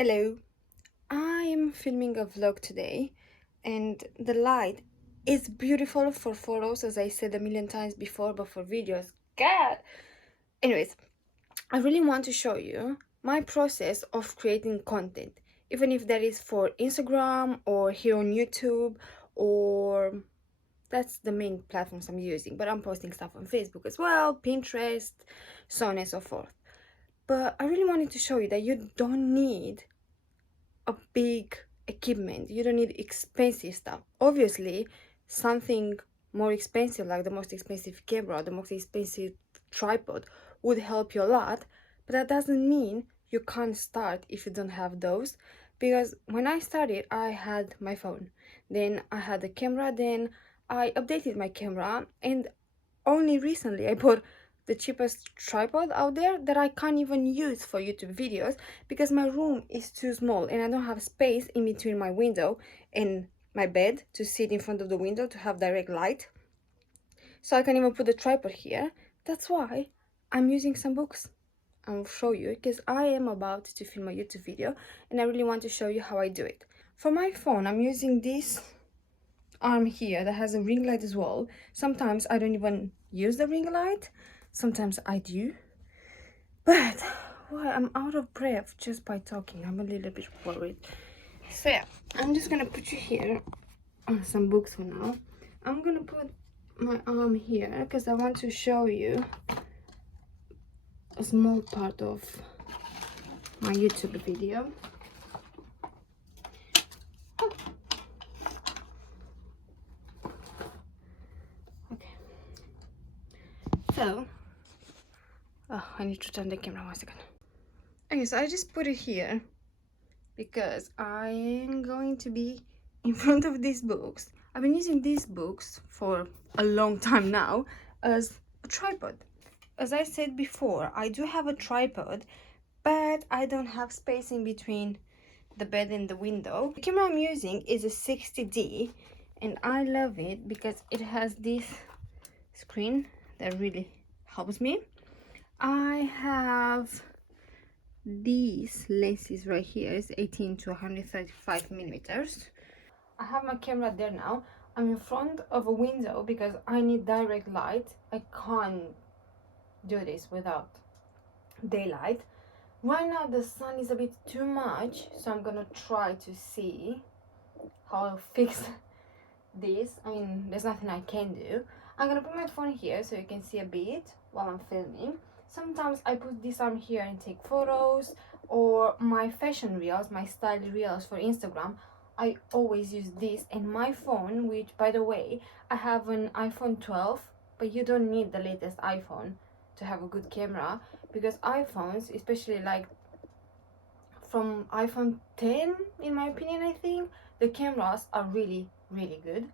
Hello, I am filming a vlog today and the light is beautiful for photos, as I said a million times before, but for videos, God! Anyways, I really want to show you my process of creating content, even if that is for Instagram or here on YouTube, or that's the main platforms I'm using, but I'm posting stuff on Facebook as well, Pinterest, so on and so forth. But I really wanted to show you that you don't need a big equipment, you don't need expensive stuff. Obviously something more expensive, like the most expensive camera, the most expensive tripod, would help you a lot, but that doesn't mean you can't start if you don't have those. Because when I started, I had my phone, then I had the camera, then I updated my camera, and only recently I bought the cheapest tripod out there that I can't even use for YouTube videos because my room is too small and I don't have space in between my window and my bed to sit in front of the window to have direct light. So I can't even put the tripod here. That's why I'm using some books. I'll show you because I am about to film a YouTube video and I really want to show you how I do it. For my phone, I'm using this arm here that has a ring light as well. Sometimes I don't even use the ring light, sometimes I do, but well, I'm out of breath just by talking. I'm a little bit worried. So yeah, I'm just gonna put you here on some books for now. I'm gonna put my arm here because I want to show you a small part of my YouTube video. Okay, so I need to turn the camera 1 second. Okay, so I just put it here because I'm going to be in front of these books. I've been using these books for a long time now as a tripod. As I said before, I do have a tripod, but I don't have space in between the bed and the window. The camera I'm using is a 60D and I love it because it has this screen that really helps me. I have these lenses right here, is 18 to 135 millimeters. I have my camera there now. I'm in front of a window because I need direct light. I can't do this without daylight. Right now the sun is a bit too much, so I'm gonna try to see how I'll fix this. I mean, there's nothing I can do. I'm gonna put my phone here so you can see a bit while I'm filming. Sometimes I put this arm here and take photos, or my fashion reels, my style reels for Instagram. I always use this and my phone, which by the way, I have an iPhone 12, but you don't need the latest iPhone to have a good camera, because iPhones, especially like from iPhone 10, in my opinion, I think the cameras are really good.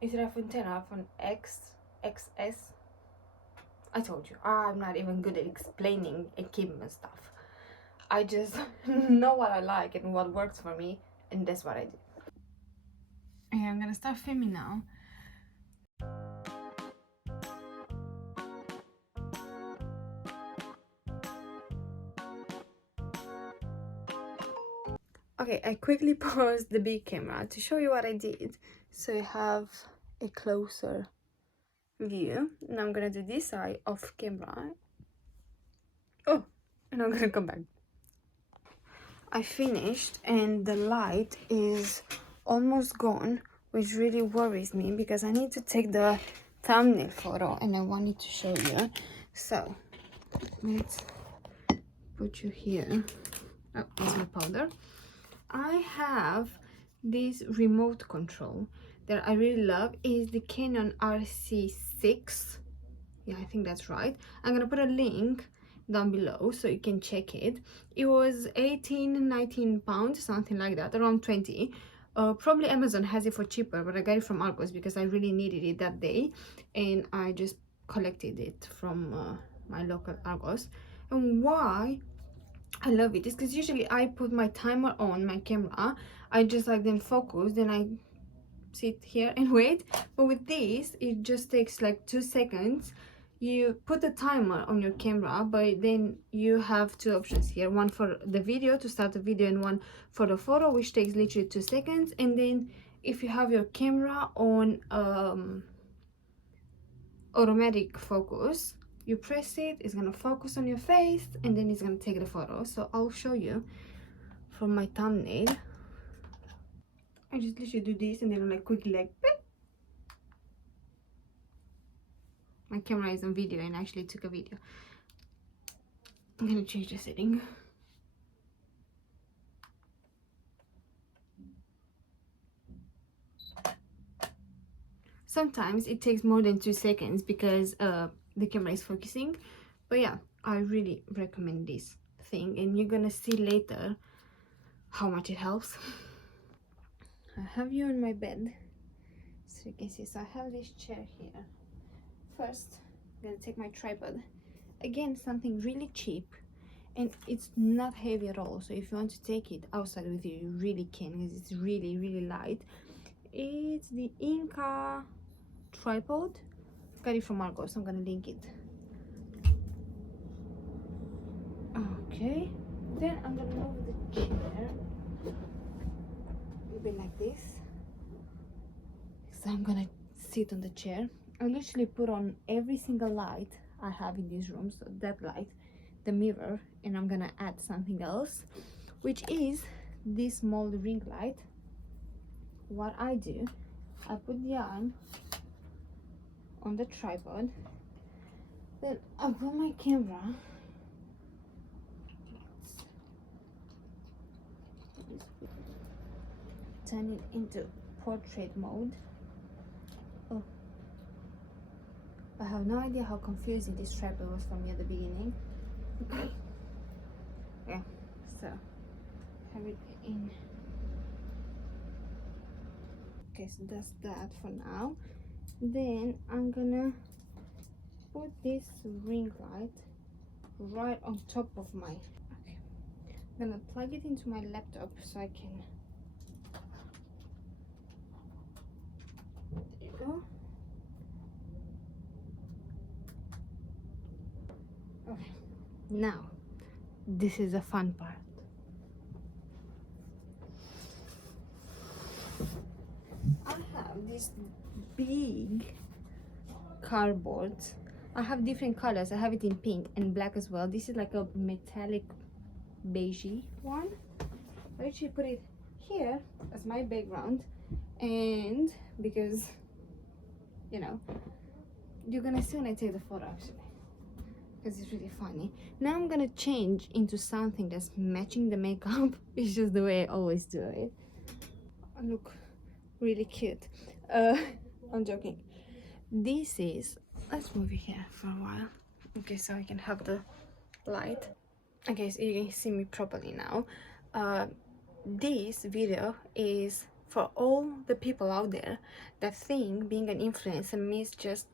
Is it iPhone 10 or iPhone X, XS? I told you, I'm not even good at explaining equipment stuff. I just know what I like and what works for me, and that's what I do. Okay, I'm gonna start filming now. Okay, I quickly paused the big camera to show you what I did, so you have a closer view. Now I'm gonna do this side off camera. Oh, and I'm gonna come back. I finished and the light is almost gone, which really worries me because I need to take the thumbnail photo and I wanted to show you. So let's put you here. Oh, there's my powder. I have this remote control that I really love. Is the Canon RC6. Yeah, I think that's right. I'm gonna put a link down below so you can check it. It was 19 pounds, something like that, around 20. Probably Amazon has it for cheaper, but I got it from Argos because I really needed it that day, and I just collected it from my local Argos. And why I love it is because usually I put my timer on my camera, I just like then focus, then I sit here and wait. But with this, it just takes like 2 seconds. you put a timer on your camera, but then you have two options here, one for the video, to start the video, and one for the photo, which takes literally 2 seconds. And then if you have your camera on automatic focus, you press it, it's gonna focus on your face, and then it's gonna take the photo. So I'll show you from my thumbnail. I just literally do this, and then I'm like quickly like beep. My camera is on video and I actually took a video. I'm gonna change the setting. Sometimes it takes more than 2 seconds because the camera is focusing, but yeah, I really recommend this thing, and you're gonna see later how much it helps. I have you on my bed, so you can see. So I have this chair here. First, I'm gonna take my tripod. Again, something really cheap, and it's not heavy at all. So if you want to take it outside with you, you really can, because it's really, really light. It's the Inca tripod. Got it from Argos. I'm gonna link it. Okay, then I'm gonna move the chair a bit like this. So I'm gonna sit on the chair. I literally put on every single light I have in this room. So that light, the mirror, and I'm gonna add something else, which is this small ring light. What I do, I put the arm on the tripod, then I put my camera, turn it into portrait mode. Oh, I have no idea how confusing this tripod was for me at the beginning. Yeah, so have it in. Okay, so that's that for now. Then I'm gonna put this ring light right on top of my. Okay, I'm gonna plug it into my laptop so I can. There you go. Okay, now this is the fun part. I have this big cardboard. I have different colors. I have it in pink and black as well. This is like a metallic beigey one. I actually put it here as my background, and because you know you're gonna see when I take the photo actually, because it's really funny. Now I'm gonna change into something that's matching the makeup. It's just the way I always do it. I look really cute. I'm joking. This is, let's move it here for a while. Okay, so I can have the light. Okay, so you can see me properly now. This video is for all the people out there that think being an influencer means just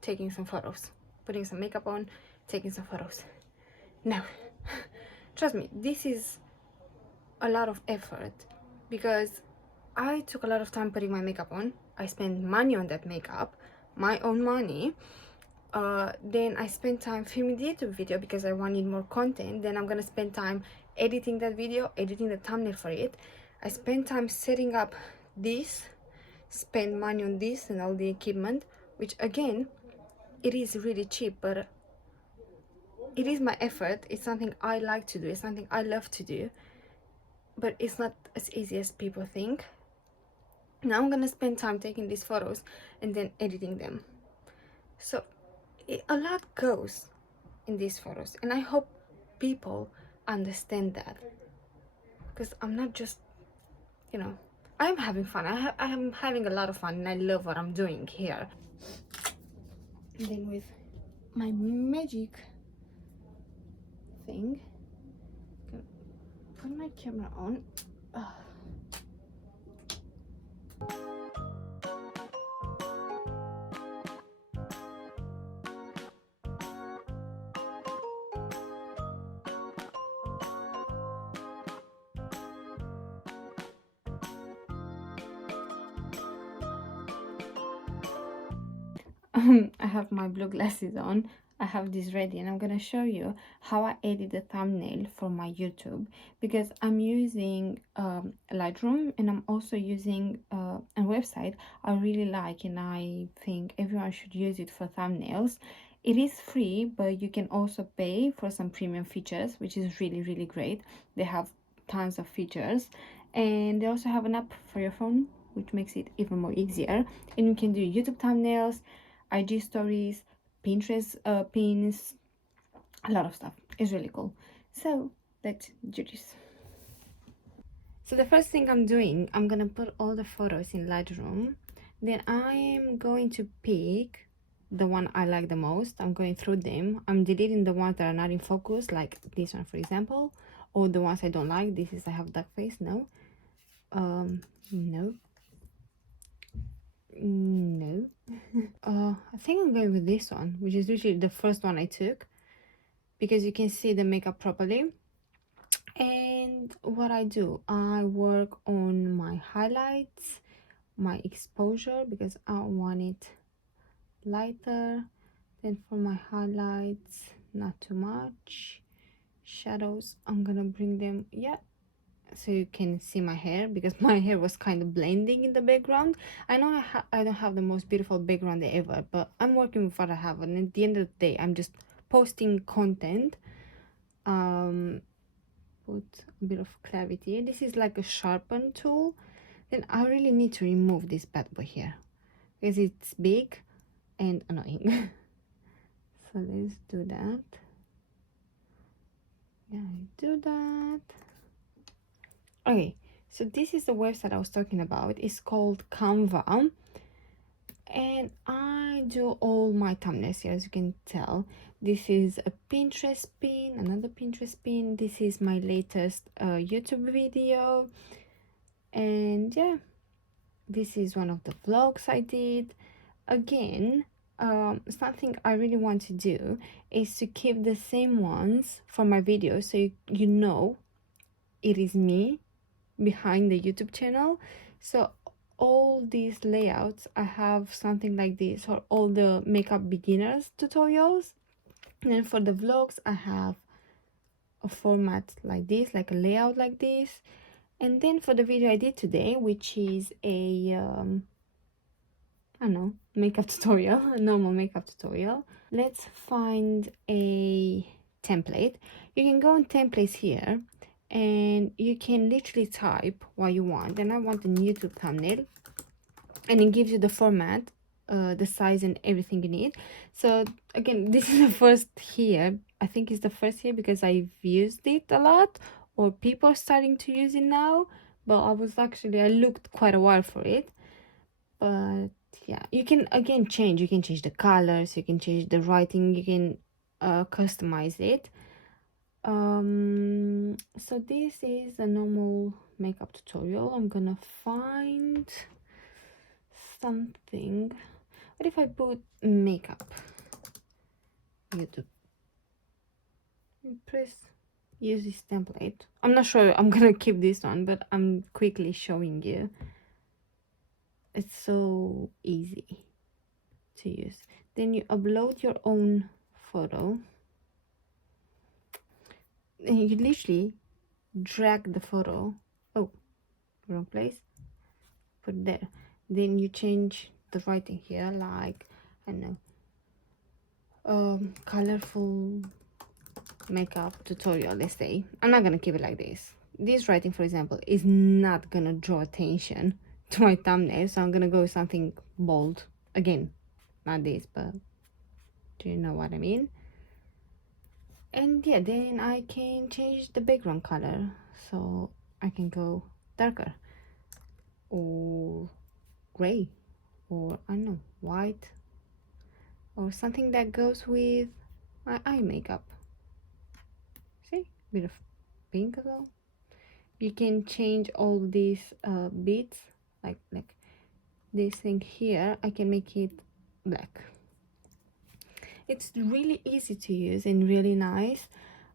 taking some photos, putting some makeup on, taking some photos. No, trust me, this is a lot of effort, because I took a lot of time putting my makeup on. I spent money on that makeup, my own money. Then I spent time filming the YouTube video because I wanted more content. Then I'm gonna spend time editing that video, editing the thumbnail for it. I spent time setting up this, spend money on this and all the equipment, which again, it is really cheap, but it is my effort. It's something I like to do, it's something I love to do, but it's not as easy as people think. Now I'm gonna spend time taking these photos and then editing them. So a lot goes in these photos, and I hope people understand that, because I'm not just, you know, I'm having fun. I am having a lot of fun, and I love what I'm doing here. And then with my magic thing, I'm gonna put my camera on. I have my blue glasses on. I have this ready and I'm gonna show you how I edit the thumbnail for my YouTube, because I'm using Lightroom, and I'm also using a website I really like, and I think everyone should use it for thumbnails. It is free, but you can also pay for some premium features, which is really great. They have tons of features, and they also have an app for your phone, which makes it even more easier. And you can do YouTube thumbnails, IG stories, Pinterest pins, a lot of stuff. It's really cool. So let's do this. So the first thing I'm doing, I'm gonna put all the photos in Lightroom. Then I'm going to pick the one I like the most. I'm going through them. I'm deleting the ones that are not in focus, like this one for example, or the ones I don't like. This is I have dark face. No, no, no. I think I'm going with this one, which is usually the first one I took, because you can see the makeup properly. And what I do, I work on my highlights, my exposure, because I want it lighter. Then for my highlights, not too much. Shadows, I'm gonna bring them, yeah, so you can see my hair, because my hair was kind of blending in the background. I know I don't have the most beautiful background ever, but I'm working with what I have, and at the end of the day I'm just posting content. Put a bit of clarity. This is like a sharpen tool. Then I really need to remove this bad boy here, because it's big and annoying. So let's do that. Yeah, do that. Okay, so this is the website I was talking about. It's called Canva, and I do all my thumbnails here. As you can tell, this is a Pinterest pin, another Pinterest pin. This is my latest YouTube video, and yeah, this is one of the vlogs I did. Again, something I really want to do is to keep the same ones for my videos, so you know it is me behind the YouTube channel. So all these layouts, I have something like this for all the makeup beginners tutorials, and then for the vlogs I have a format like this, like a layout like this. And then for the video I did today, which is a I don't know, makeup tutorial, a normal makeup tutorial, let's find a template. You can go on templates here, and you can literally type what you want. And I want a YouTube thumbnail, and it gives you the format, the size and everything you need. So again, this is the first here. I think it's the first here because I've used it a lot, or people are starting to use it now, but I looked quite a while for it. But yeah, you can again change, you can change the colors, you can change the writing, you can customize it. So this is a normal makeup tutorial. I'm gonna find something. What if I put makeup YouTube? Press use this template. I'm not sure I'm gonna keep this one, but I'm quickly showing you. It's so easy to use. Then you upload your own photo, and you literally drag the photo, oh, wrong place, put it there. Then you change the writing here, like I don't know, colorful makeup tutorial, let's say. I'm not gonna keep it like this writing, for example, is not gonna draw attention to my thumbnail, so I'm gonna go with something bold. Again, not this, but do you know what I mean? And yeah, then I can change the background color, so I can go darker or gray, or I don't know, white, or something that goes with my eye makeup. See, bit of pink as well. You can change all these bits, like this thing here. I can make it black. It's really easy to use and really nice.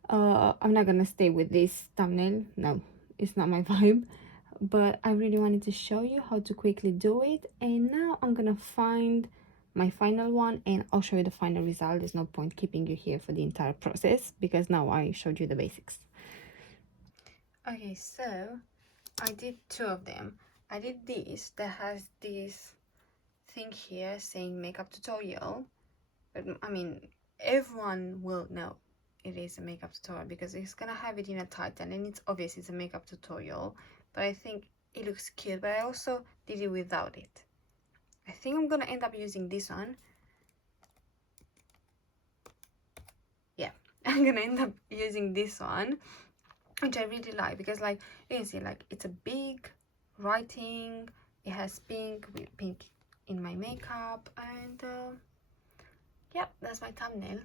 I'm not gonna stay with this thumbnail, no, it's not my vibe, but I really wanted to show you how to quickly do it. And now I'm gonna find my final one, and I'll show you the final result. There's no point keeping you here for the entire process because now I showed you the basics. Okay, so I did two of them. I did this that has this thing here saying makeup tutorial, but I mean everyone will know it is a makeup tutorial because it's gonna have it in a title, and it's obvious it's a makeup tutorial, but I think it looks cute. But I also did it without it. I think I'm gonna end up using this one. Yeah, I'm gonna end up using this one, which I really like because, like, you can see, like, it's a big writing. It has pink with pink in my makeup, and yeah, that's my thumbnail.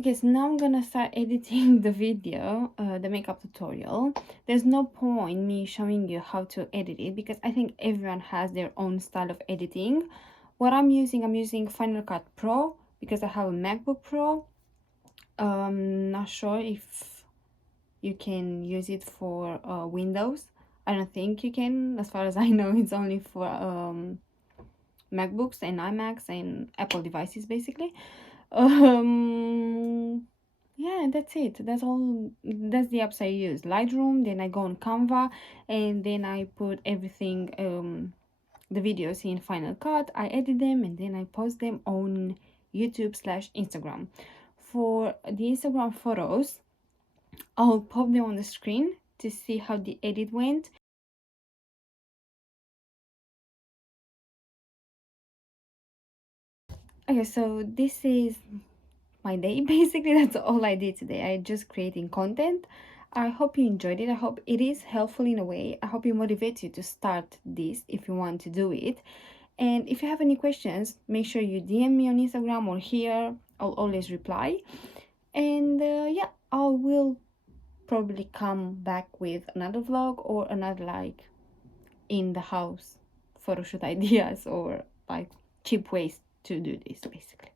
Okay, so now I'm gonna start editing the video, the makeup tutorial. There's no point me showing you how to edit it because I think everyone has their own style of editing. What I'm using Final Cut Pro because I have a MacBook Pro. Not sure if you can use it for Windows. I don't think you can. As far as I know, it's only for MacBooks and iMacs and Apple devices, basically. Yeah, that's it. That's all. That's the apps I use. Lightroom, then I go on Canva, and then I put everything, the videos in Final Cut. I edit them, and then I post them on YouTube/Instagram. For the Instagram photos, I'll pop them on the screen to see how the edit went. Okay, so this is my day. Basically, that's all I did today. I just creating content. I hope you enjoyed it. I hope it is helpful in a way. I hope it motivates you to start this if you want to do it. And if you have any questions, make sure you DM me on Instagram or here. I'll always reply. And yeah, I will probably come back with another vlog or another, like, in the house photoshoot ideas or like cheap ways to do this, basically.